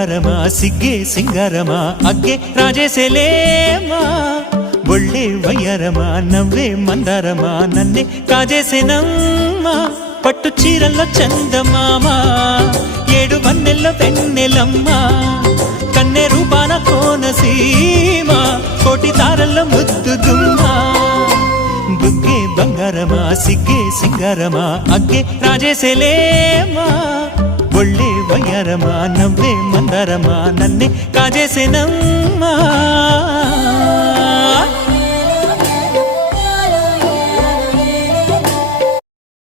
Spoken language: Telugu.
బంగారమా సిగ్గే సింగారమా అగ్గే రాజేసేలేమా ఒళ్ళే వయ్యారమా నవ్వే మందారమా నన్నే కాజేసేనమ్మా పట్టు చీరల్లో చందమామా ఏడు వన్నెల్లో వెన్నెలమ్మా కన్నె రూపాన కోనసీమ కోటి తారల్లో ముద్దుదుమ్మా బుగ్గే బంగారమా సిగ్గే సింగారమా అగ్గే రాజేసేలేమా ఒళ్ళే వయ్యారమా నవ్వే మందారమా నన్నే కాజేసేనమ్మా